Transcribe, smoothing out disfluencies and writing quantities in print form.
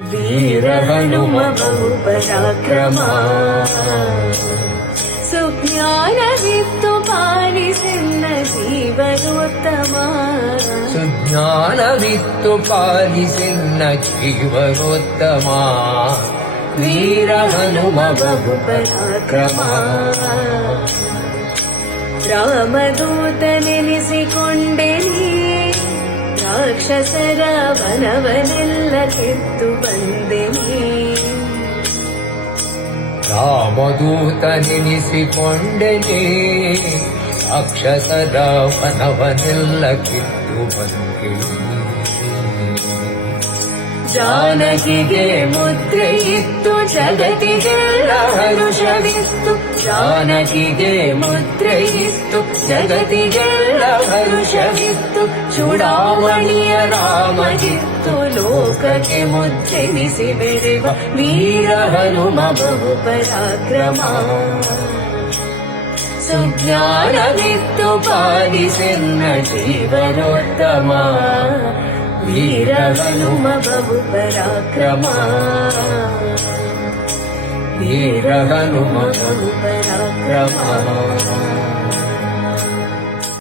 वीर हनुम बहु पराक्रमा सुज्ञानवित्तु पालिसिन्न जीवनोत्तमा सुज्ञानवित्तु पालिसिन्न जीवनोत्तमा वीर हनुम बहु पराक्रमा ರಾಮದೂತನೆನಿಸಿಕೊಂಡೆನಿ ರಾಕ್ಷಸರ ವನವನೆಲ್ಲ ಕಿತ್ತು ಬಂದೆನಿ ರಾಮದೂತನೆನಿಸಿಕೊಂಡೆನಿ ರಾಕ್ಷಸರ ವನವನೆಲ್ಲ ಕಿತ್ತು ಬಂದೆನಿ ಜಾನಕಿಗೆ ಮುದ್ರೆ ಇತ್ತು ಜಗತ್ತಿಗೆಲ್ಲ ಹರುಷವಿತ್ತು ಜಾನಕಿಗೆ ಮುದ್ರೆ ಇತ್ತು ಜಗತ್ತಿಗೆಲ್ಲ ಹರುಷವಿತ್ತು ಚೂಡಾಮಣಿಯ ರಾಮಗಿತ್ತು ಲೋಕಕ್ಕೆ ಮುದ್ರೆನಿಸಿ ಬೆಳೆವ ವೀರ ಹನುಮ ಬಹು ಪರಾಕ್ರಮ ಸುಜ್ಞಾನವಿತ್ತು ಪಾಲಿಸೆನ್ನ ಜೀವನೋತ್ತಮ वीर हनुम बहु पराक्रमा वीर हनुम बहु पराक्रमा